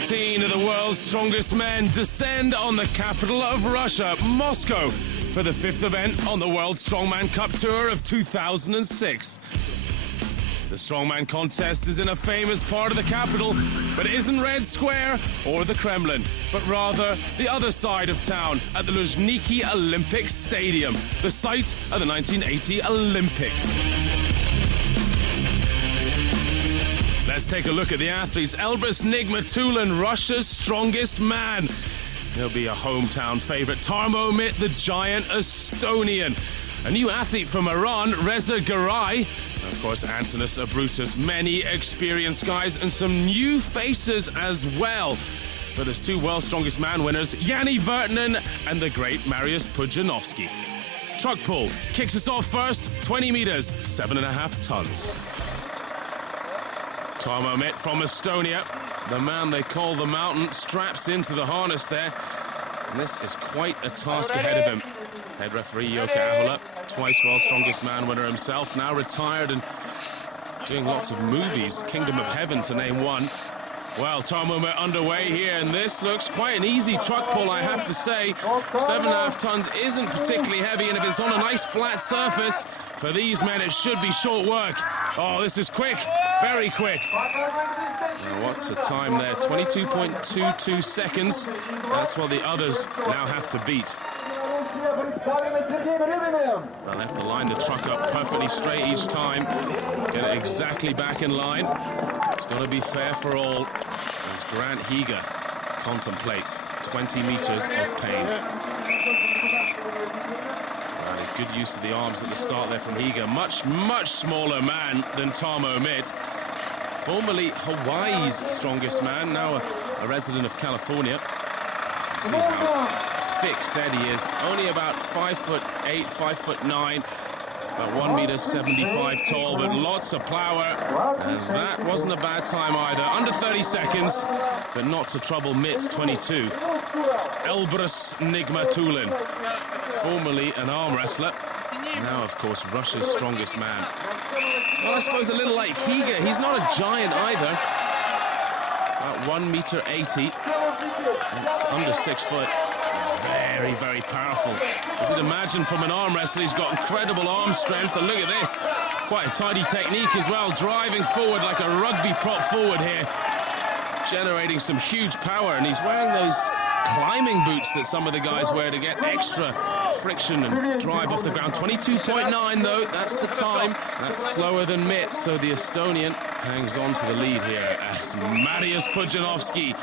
13 of the world's strongest men descend on the capital of Russia, Moscow, for the 5th event on the World Strongman Cup Tour of 2006. The Strongman contest is in a famous part of the capital, but it isn't Red Square or the Kremlin, but rather the other side of town at the Luzhniki Olympic Stadium, the site of the 1980 Olympics. Let's take a look at the athletes. Elbrus Nigmatulin, Russia's strongest man. He'll be a hometown favorite. Tarmomit, the giant Estonian. A new athlete from Iran, Reza Garay. Of course, Antonis Abrutus. Many experienced guys and some new faces as well. But there's two world's strongest man winners, Yanni Vertinen and the great Marius Pudzianowski. Truck pull kicks us off first, 20 meters, 7.5 tons. Tarmomit from Estonia, the man they call the mountain, straps into the harness there. And this is quite a task ahead of him. Head referee Jukka Ahola, twice world's strongest man winner himself, now retired and doing lots of movies. Kingdom of Heaven to name one. Well, Tarmomit underway here, and this looks quite an easy truck pull, I have to say. 7.5 tons isn't particularly heavy, and if it's on a nice flat surface, for these men it should be short work. Oh, this is quick, very quick. Now, what's the time there? 22.22 seconds. That's what the others now have to beat. They'll have to line the truck up perfectly straight each time. Get it exactly back in line. It's got to be fair for all, as Grant Higa contemplates 20 meters of pain. Right, good use of the arms at the start there from Higa. Much smaller man than Tarmomit. Formerly Hawaii's strongest man, now a resident of California. See how thick said he is. Only about 5'8", 5'9", about 1.75 meters tall, but lots of power. And that wasn't a bad time either. Under 30 seconds, but not to trouble Mit's 22. Elbrus Nigmatulin, formerly an arm wrestler. Now, of course, Russia's strongest man. Well, I suppose a little like Higa. He's not a giant either. About 1.80 meters. It's under 6 foot. Very powerful. As you'd imagine from an arm wrestler, he's got incredible arm strength. And look at this. Quite a tidy technique as well. Driving forward like a rugby prop forward here. Generating some huge power. And he's wearing those climbing boots that some of the guys wear to get extra friction and drive off the ground. 22.9 though, that's the time. That's slower than Mitt, so the Estonian hangs on to the lead here as Marius Pudzianowski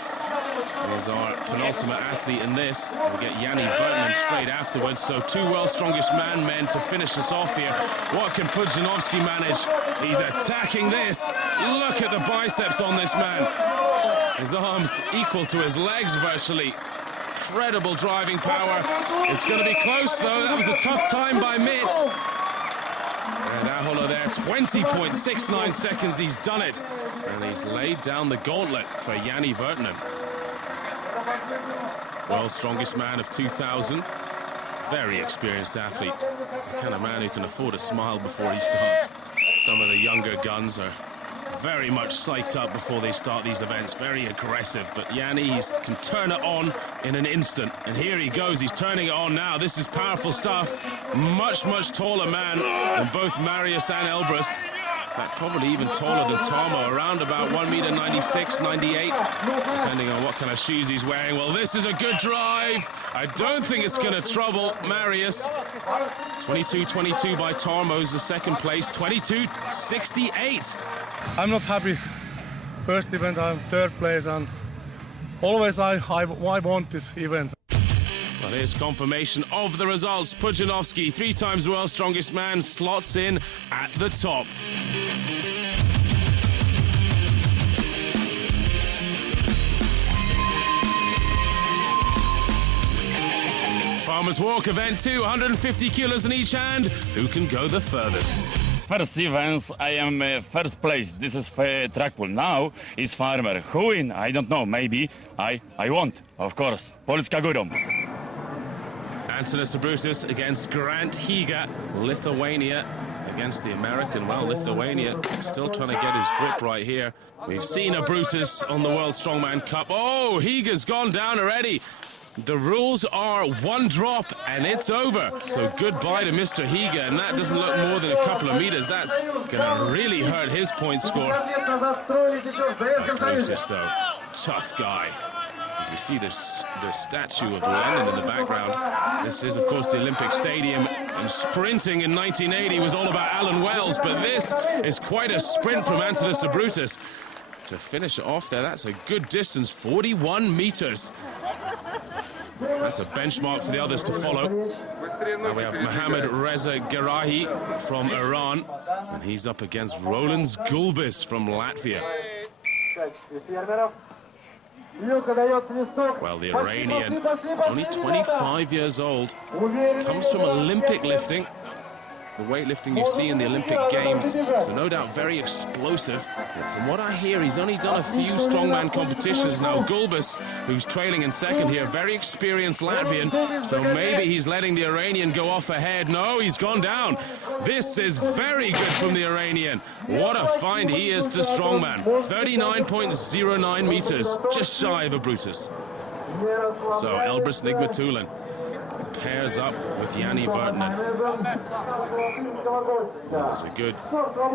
is our penultimate athlete in this. We'll get Yanni Vertinen straight afterwards, so two world's strongest men to finish us off here. What can Pudzianowski manage? He's attacking this. Look at the biceps on this man. His arms equal to his legs virtually. Incredible driving power. It's going to be close though. That was a tough time by Mitt. And Ahola there, 20.69 seconds, he's done it. And he's laid down the gauntlet for Yanni Vertinen. World's strongest man of 2000. Very experienced athlete. The kind of man who can afford a smile before he starts. Some of the younger guns are very much psyched up before they start these events, very aggressive, but Yanni can turn it on in an instant, and here he goes, he's turning it on now. This is powerful stuff. Much taller man than both Marius and Elbrus. In fact, probably even taller than Tarmo, around about 1.96 m, 98, depending on what kind of shoes he's wearing. Well, this is a good drive. I don't think it's going to trouble Marius. 22.22 by Tarmo's the second place, 22.68. I'm not happy. First event, I'm third place, and always I want this event. Well, here's confirmation of the results. Pudzianowski, 3 times world's strongest man, slots in at the top. Farmers Walk event 2, 150 kilos in each hand. Who can go the furthest? First events, I am first place. This is track pull. Now is farmer. Who win? I don't know. Maybe I won't. Of course. Polska Górą. Antonis Abrutus against Grant Higa, Lithuania. against the American. Well, Lithuania still trying to get his grip right here. We've seen a Brutus on the World Strongman Cup. Oh, Higa's gone down already. The rules are one drop and it's over. So goodbye to Mr. Higa, and that doesn't look more than a couple of meters. That's gonna really hurt his point score. Brutus, though, tough guy. As we see there's the statue of Lenin in the background. This is, of course, the Olympic Stadium, and sprinting in 1980 was all about Alan Wells, but this is quite a sprint from Antonis Brutus. To finish it off there, that's a good distance, 41 meters. That's a benchmark for the others to follow. Now we have Mohammad Reza Garahi from Iran, and he's up against Roland Gulbis from Latvia. Well, the Iranian, only 25 years old, comes from Olympic lifting. The weightlifting you see in the Olympic Games, so no doubt very explosive. But from what I hear, he's only done a few strongman competitions now. Gulbis, who's trailing in second here, very experienced Latvian, so maybe he's letting the Iranian go off ahead. No, he's gone down. This is very good from the Iranian. What a find he is to strongman. 39.09 meters, just shy of a Brutus. So Elbrus Nigmatulin pairs up with Yanni Vertinen. There's a good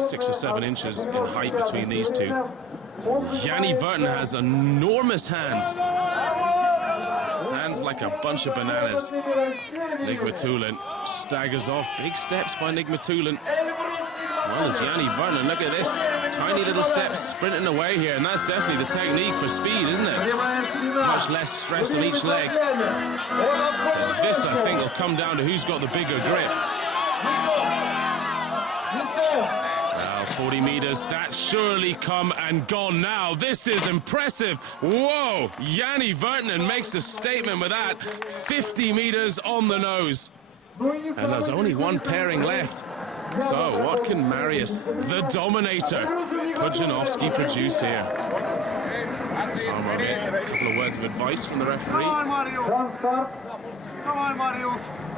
6 or 7 inches in height between these two. Yanni Vertinen has enormous hands. Hands like a bunch of bananas. Nigmatulin staggers off. Big steps by Nigmatulin. Well, as Yanni Vertinen, look at this. Tiny little steps sprinting away here, and that's definitely the technique for speed, isn't it? Much less stress on each leg. But this, I think, will come down to who's got the bigger grip. Now, 40 meters, that's surely come and gone now. This is impressive. Whoa! Yanni Vertinen makes a statement with that. 50 meters on the nose. And there's only one pairing left. So, what can Marius, the Dominator, Pudzianowski produce here? A couple of words of advice from the referee.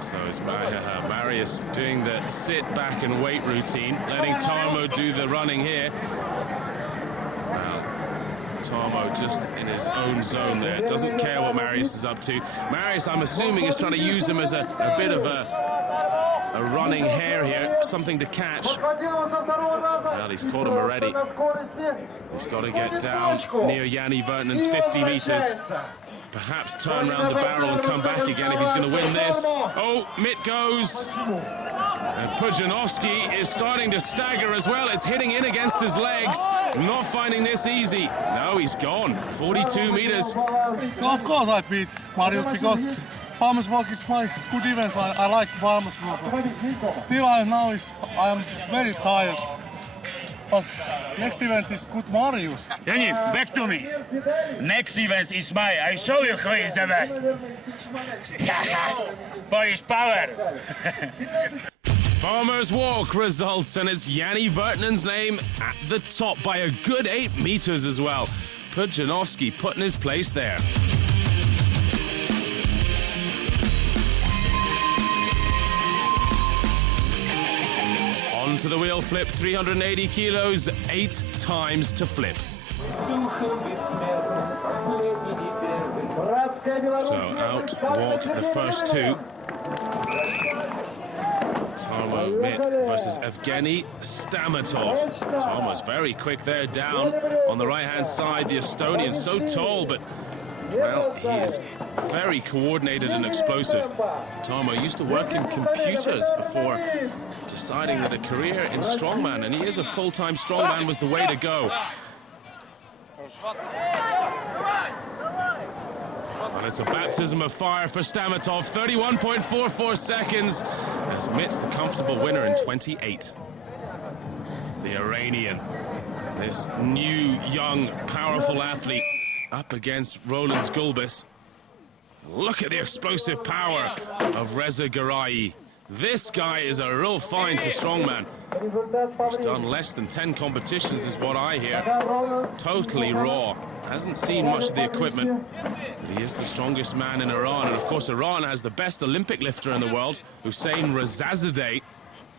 So it's Marius doing the sit back and wait routine, letting Tarmo do the running here. Well, Tarmo just in his own zone there, doesn't care what Marius is up to. Marius, I'm assuming, is trying to use him as a bit of a running hare here, something to catch. Well, he's caught him already. He's got to get down near Yanni Vertinen's 50 meters. Perhaps turn around the barrel and come back again if he's going to win this. Oh, mitt goes. And Pudzianowski is starting to stagger as well. It's hitting in against his legs. Not finding this easy. No, he's gone. 42 meters. Of course I beat Marius because farmers walk is my good event. I like farmers walk. Still I am very tired. But next event is good Marius. Yanni, back to me. Next event is mine. I show you who is the best. Polish power. Farmer's Walk results, and it's Yanni Vertinen's name at the top by a good 8 meters as well. Pudzianowski putting his place there. Onto the wheel flip, 380 kilos, 8 times to flip. So out walk the first two. Tarmo Mitt versus Evgeny Stamatov. Tarmo's very quick there, down on the right-hand side. The Estonian, so tall, but, well, he is very coordinated and explosive. Tarmo used to work in computers before deciding that a career in strongman, and he is a full-time strongman, was the way to go. And it's a baptism of fire for Stamatov. 31.44 seconds as Mitt's the comfortable winner in 28. The Iranian, this new, young, powerful athlete up against Roland Gulbis. Look at the explosive power of Reza Garai. This guy is a real find to strongman. He's done less than 10 competitions is what I hear. Totally raw. Hasn't seen much of the equipment. But he is the strongest man in Iran. And of course, Iran has the best Olympic lifter in the world, Hussein Rezazadeh.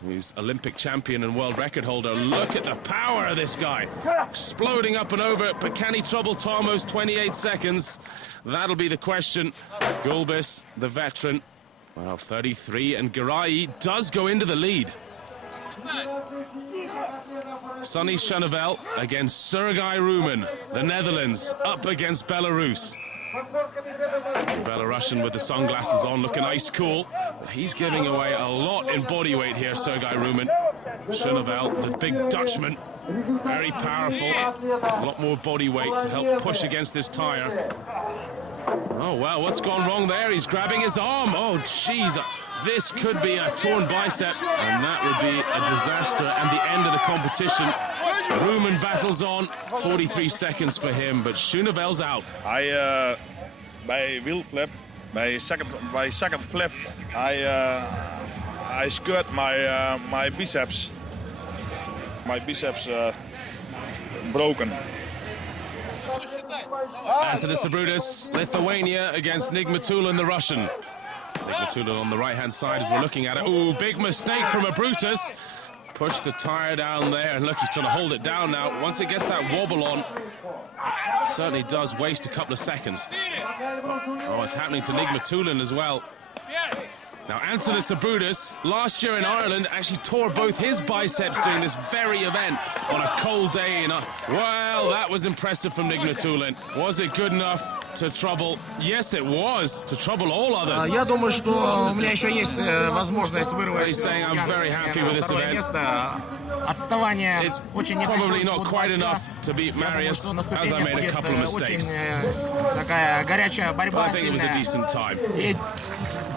who's Olympic champion and world record holder. Look at the power of this guy. Exploding up and over, but can he trouble Tarmo's 28 seconds? That'll be the question. Gulbis, the veteran, well, 33, and Garai does go into the lead. Sonny Chanavel against Sergei Rumen, the Netherlands, up against Belarus. The Belarusian with the sunglasses on, looking ice cool. But he's giving away a lot in body weight here, Sergei Rumen. Chanavel, the big Dutchman, very powerful. A lot more body weight to help push against this tire. Oh, well, what's gone wrong there? He's grabbing his arm. Oh, jeez. This could be a torn bicep, and that would be a disaster and the end of the competition. Rumen battles on, 43 seconds for him, but Chanavel's out. Bij wheel flip, bij second flip, I skirt my biceps. My biceps broken. Antonis Abrudis, Lithuania against Nigmatulin, the Russian. Nigmatulin on the right-hand side as we're looking at it. Ooh, big mistake from Abrudis. Push the tire down there, and look, he's trying to hold it down now. Once it gets that wobble on, it certainly does waste a couple of seconds. Oh, it's happening to Nigmatulin as well. Now, Antonis Abrudis, last year in Ireland, actually tore both his biceps during this very event on a cold day. Well, that was impressive from Nigmatulin. Was it good enough to trouble? Yes, it was, to trouble all others. Я думаю, что у меня еще есть возможность вырвать He's saying I'm very happy with this второе event. место. Отставание It's очень probably небольшое. not quite enough to beat Marius, as I made a couple of mistakes. Такая горячая борьба. I think it was a decent time. И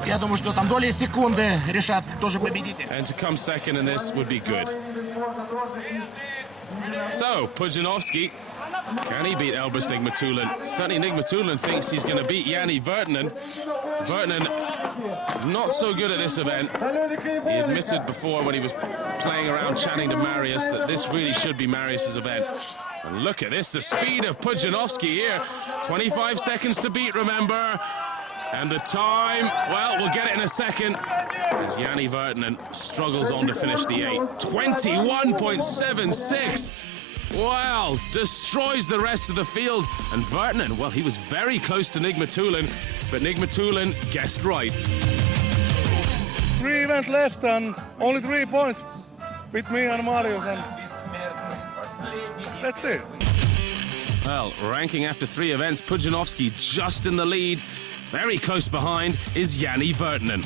я думаю, что там доли секунды решат, кто же победитель. And to come second in this would be good. So, Pudzianowski, can he beat Elbrus Nigmatulin? Certainly Nigmatulin thinks he's going to beat Yanni Vertinen. Vertinen, not so good at this event. He admitted before when he was playing around chatting to Marius that this really should be Marius's event. And look at this, the speed of Pudzianowski here. 25 seconds to beat, remember. And the time, well, we'll get it in a second, as Yanni Vertinen struggles on to finish the 8. 21.76. Wow, destroys the rest of the field. And Vertinen, well, he was very close to Nigmatulin, but Nigmatulin guessed right. 3 events left and only 3 points with me and Marius, and that's it. Well, ranking after 3 events, Pudzianowski just in the lead. Very close behind is Yanni Vertinen.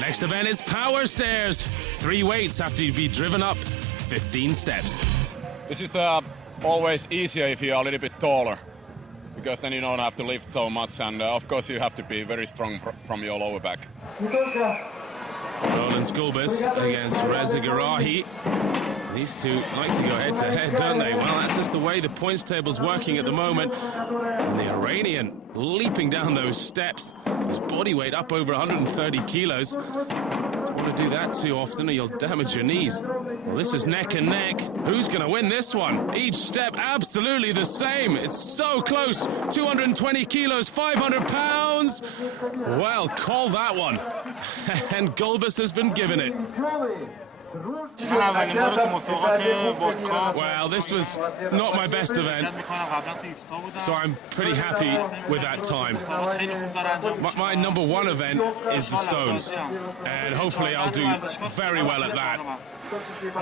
Next event is power stairs. 3 weights have to be driven up 15 steps. This is always easier if you are a little bit taller, because then you don't have to lift so much, and of course you have to be very strong from your lower back. Roland Gulbis against Reza Garahi. These two like to go head-to-head, don't they? Well, that's just the way the points table's working at the moment. And the Iranian leaping down those steps. His body weight up over 130 kilos. Don't want to do that too often or you'll damage your knees. Well, this is neck and neck. Who's going to win this one? Each step absolutely the same. It's so close. 220 kilos, 500 pounds. Well, call that one. And Gulbis has been given it. Well, this was not my best event, so I'm pretty happy with that time. My number 1 event is the Stones, and hopefully I'll do very well at that,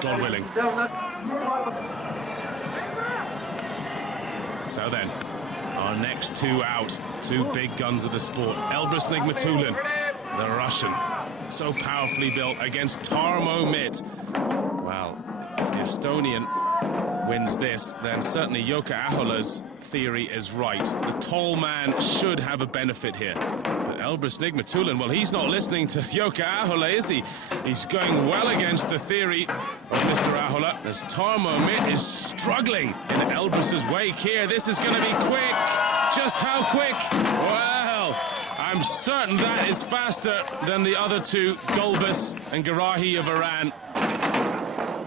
God willing. So then, our next 2 out, 2 big guns of the sport. Elbrus Nigmatulin, the Russian, so powerfully built, against Tarmo Mitt. Well, if the Estonian wins this, then certainly Jukka Ahola's theory is right. The tall man should have a benefit here. But Elbrus Nigmatulin, well, he's not listening to Jukka Ahola, is he? He's going well against the theory of Mr. Ahola, as Tarmo Mitt is struggling in Elbrus's wake here. This is going to be quick. Just how quick? Well, I'm certain that is faster than the other 2, Gulbis and Garahi of Iran.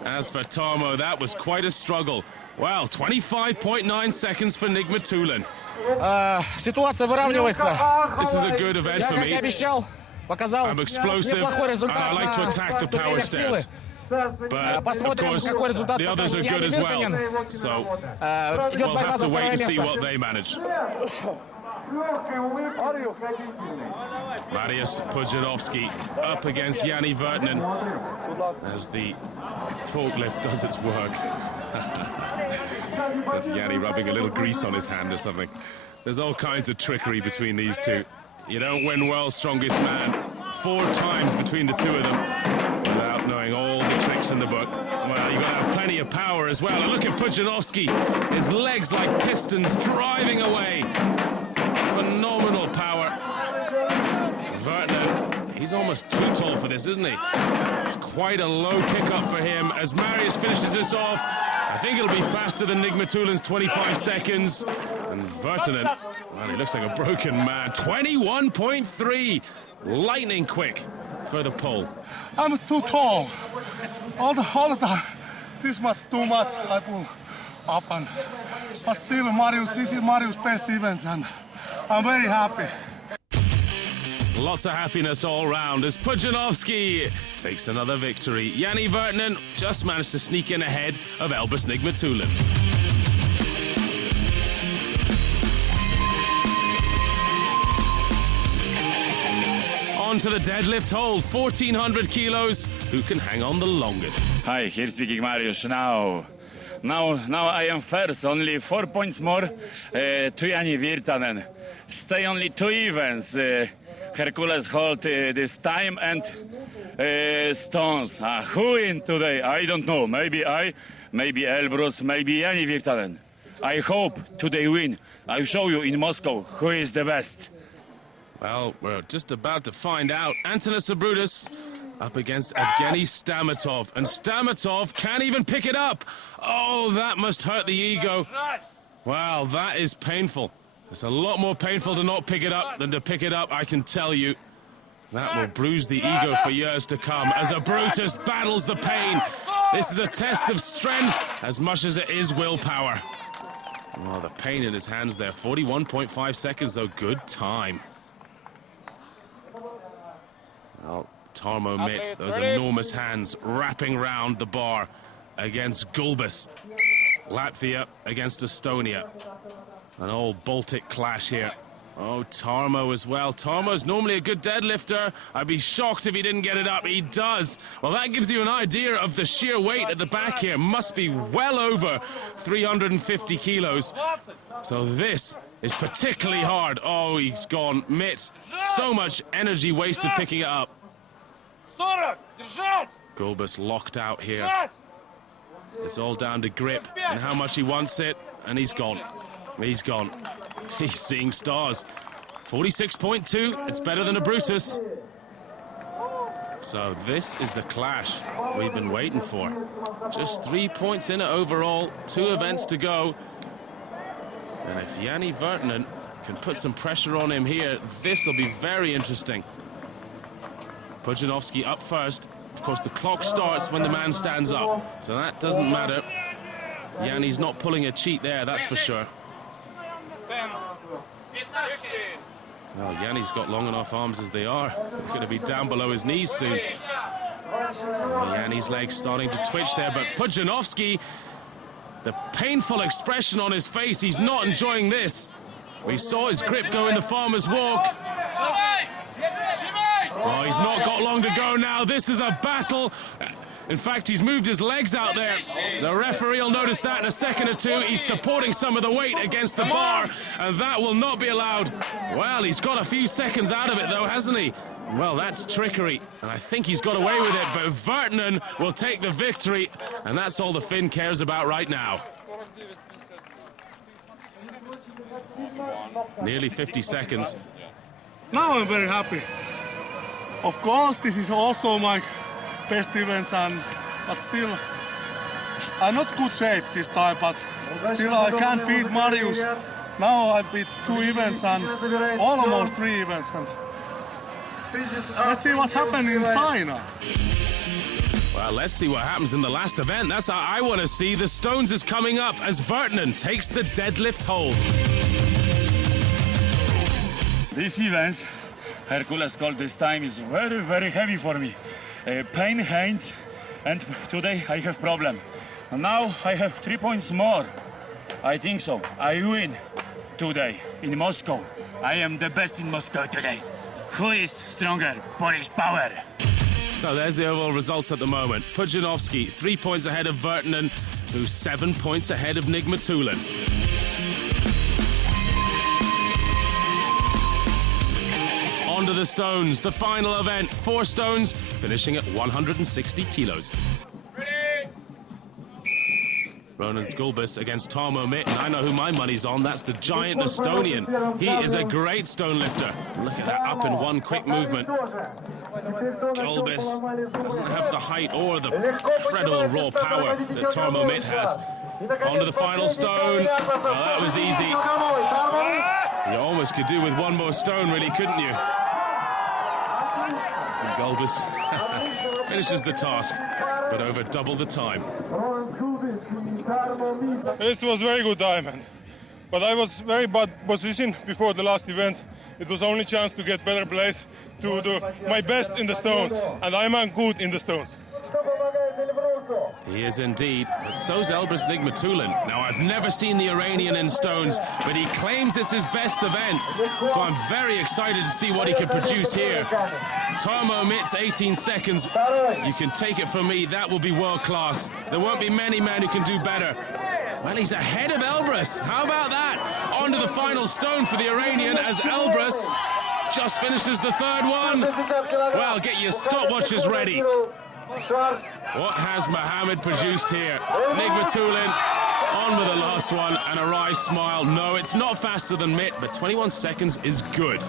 As for Tarmo, that was quite a struggle. Well, 25.9 seconds for Nigmatulin. Ситуация выравнивается. This is a good event Я, for как и me. обещал, показал I'm explosive, неплохой and результат I like to на attack the поступлении power силы. stairs. But, of Посмотрим, course, какой результат the others are good покажет as Яни well. Вертанен. So Идет we'll борьба have за to wait второе and see место. what they manage. Mariusz Pudzianowski up against Yanni Vертанен as the forklift does its work. That's Yanni rubbing a little grease on his hand or something. There's all kinds of trickery between these two. You don't win world's strongest man 4 times between the two of them without knowing all the tricks in the book. Well, you've got to have plenty of power as well. And look at Pudzianowski, his legs like pistons driving away. Phenomenal power. Vертанен, he's almost too tall for this, isn't he? It's quite a low pickup for him as Mariusz finishes this off. I think it'll be faster than Nigmatullin's 25 seconds. And Vертанен, well, he looks like a broken man. 21.3, lightning quick for the pole. I'm too tall. All the time. This much too much I pull up and but still Mariusz, this is Mariusz's best event and I'm very happy. Lots of happiness all round as Pudzianowski takes another victory. Yanni Vертанен just managed to sneak in ahead of Elbrus Nigmatullin. On to the deadlift hold, 1,400 kilos. Who can hang on the longest? Hi, here speaking Mariusz. Now I am first, only 4 points more to Yanni Vертанен. Stay only 2 events. Hercules hold this time and stones. Who win today? I don't know. Maybe I, maybe Elbrus, maybe Yanni Vертанен. I hope today win. I'll show you in Moscow who is the best. Well, we're just about to find out. Antonis Abrutis up against Evgeny Stamatov. And Stamatov can't even pick it up. Oh, that must hurt the ego. Wow, that is painful. It's a lot more painful to not pick it up than to pick it up, I can tell you. That will bruise the ego for years to come as Abrutis battles the pain. This is a test of strength as much as it is willpower. Oh, the pain in his hands there. 41.5 seconds, though. Good time. Well, Tarmo Mitt, those enormous hands wrapping round the bar against Gulbis. Latvia against Estonia. An old Baltic clash here. Oh, Tarmo as well. Tarmo's normally a good deadlifter. I'd be shocked if he didn't get it up. He does. Well, that gives you an idea of the sheer weight at the back here. Must be well over 350 kilos. So this is particularly hard. Oh, he's gone. Mitt, so much energy wasted picking it up. Gulbis locked out here. It's all down to grip and how much he wants it. And he's gone. He's gone. He's seeing stars. 46.2, it's better than a Brutus. So this is the clash we've been waiting for. Just 3 points in it overall, 2 events to go. And if Yanni Vертанен can put some pressure on him here, this will be very interesting. Pudzianowski up first. Of course, the clock starts when the man stands up, so that doesn't matter. Yanni's not pulling a cheat there, that's for sure. Well, Yanni's got long enough arms as they are. They're going to be down below his knees soon. Well, Yanni's legs starting to twitch there, but Pudzianowski, the painful expression on his face, he's not enjoying this. We saw his grip go in the farmer's walk. Oh, he's not got long to go now. This is a battle. In fact, he's moved his legs out there. The referee will notice that in a second or two. He's supporting some of the weight against the bar, and that will not be allowed. Well, he's got a few seconds out of it, though, hasn't he? Well, that's trickery, and I think he's got away with it, but Vертанен will take the victory, and that's all the Finn cares about right now. Nearly 50 seconds. Now I'm very happy. Of course, this is also my best event, but still, I'm not good shape this time, but still I can't beat Mariusz. Now I beat 2 events and almost 3 events. And let's see what's happening in China. Well, let's see what happens in the last event. That's how I want to see. The Stones is coming up as Vертанен takes the deadlift hold. This event, Hercules called this time, is very, very heavy for me. Pain hands, and today I have problem. Now I have 3 points more. I think so. I win today in Moscow. I am the best in Moscow today. Who is stronger? Polish power. So there's the overall results at the moment. Pudzianowski 3 points ahead of Virtanen, who's 7 points ahead of Nigmatulin. On to the stones, the final event. 4 stones, finishing at 160 kilos. Ronan Skulbis against Tarmo Mitt, and I know who my money's on. That's the giant Estonian. He is a great stone lifter. Look at that, up in one quick movement. Skulbis doesn't have the height or the incredible raw power that Tarmo Mitt has. Onto the final stone. Well, that was easy. You almost could do with one more stone, really, couldn't you? And Gulbis finishes the task, but over double the time. It was very good diamond, but I was very bad position before the last event. It was only chance to get better place to do my best in the stones, and I'm good in the stones. He is indeed, but so's Elbrus Nigmatulin. Now, I've never seen the Iranian in stones, but he claims it's his best event, so I'm very excited to see what he can produce here. Tarmo Mitt's 18 seconds. You can take it from me, that will be world class. There won't be many men who can do better. Well, he's ahead of Elbrus. How about that? On to the final stone for the Iranian as Elbrus just finishes the third one. Well, get your stopwatches ready. What has Mohammed produced here? Nigmatulin on with the last one and a wry smile. No, it's not faster than Mitt, but 21 seconds is good.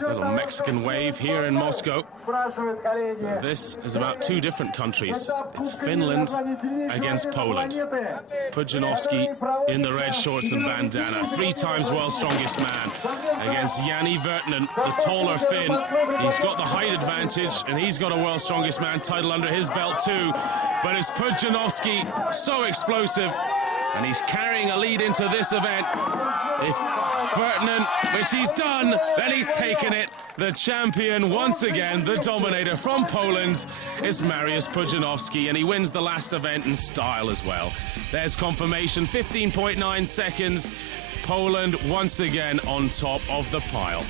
Little Mexican wave here in Moscow. This is about 2 different countries. It's Finland against Poland. Pudzianowski in the red shorts and bandana. 3 times world's strongest man against Jani Virtanen, the taller Finn. He's got the height advantage and he's got a world's strongest man title under his belt too. But it's Pudzianowski so explosive and he's carrying a lead into this event. If Virtanen, which he's done, then he's taken it. The champion once again, the dominator from Poland, is Mariusz Pudzianowski, and he wins the last event in style as well. There's confirmation, 15.9 seconds. Poland once again on top of the pile.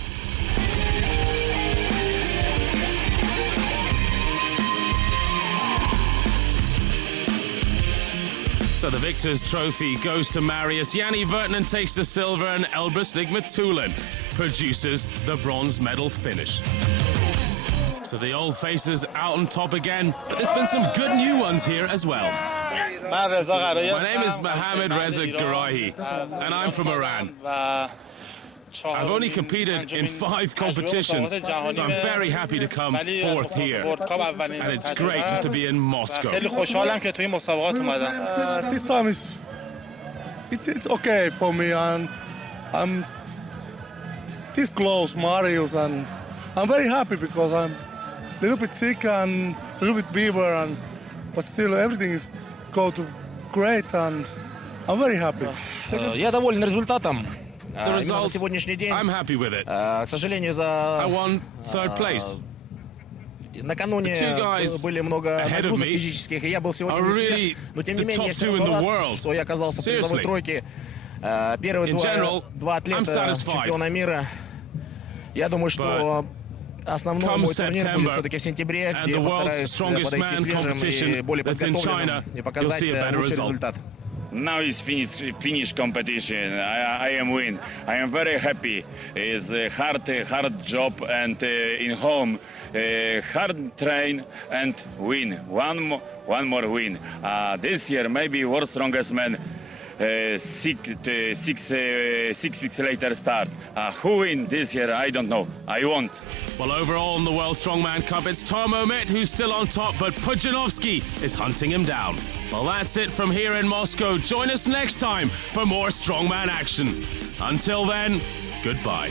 So the victor's trophy goes to Mariusz. Jani Virtanen takes the silver and Elbrus Nigmatulin produces the bronze medal finish. So the old faces out on top again, but there's been some good new ones here as well. My name is Mohammed Reza Garahi, and I'm from Iran. I've only competed in 5 competitions, so I'm very happy to come 4th here. And it's great just to be in Moscow. This time it's okay for me, and I'm this close, Mariusz, and I'm very happy because I'm a little bit sick and a little bit fever, but still everything is go to great, and I'm very happy. Я доволен результатом. The results, I'm happy with it. К сожалению, за I won 3rd place. накануне были много нагрузок физических, и я был сегодня не свеж, но тем не менее я все равно рад, что я оказался в призовой тройке. Первые 2 атлета чемпиона мира. Я думаю, что основной мой турнир будет все-таки в сентябре, где я постараюсь подойти свежим и более подготовленным и показать лучший результат. Now is finish competition. I am win. I am very happy. It's a hard job, and in home hard train and win. One more win. This year maybe world's strongest man. 6 weeks later start. Who win this year? I don't know. I won't. Well, overall in the World Strongman Cup, it's Tarmo Mitt who's still on top, but Pudzianowski is hunting him down. Well, that's it from here in Moscow. Join us next time for more Strongman action. Until then, goodbye.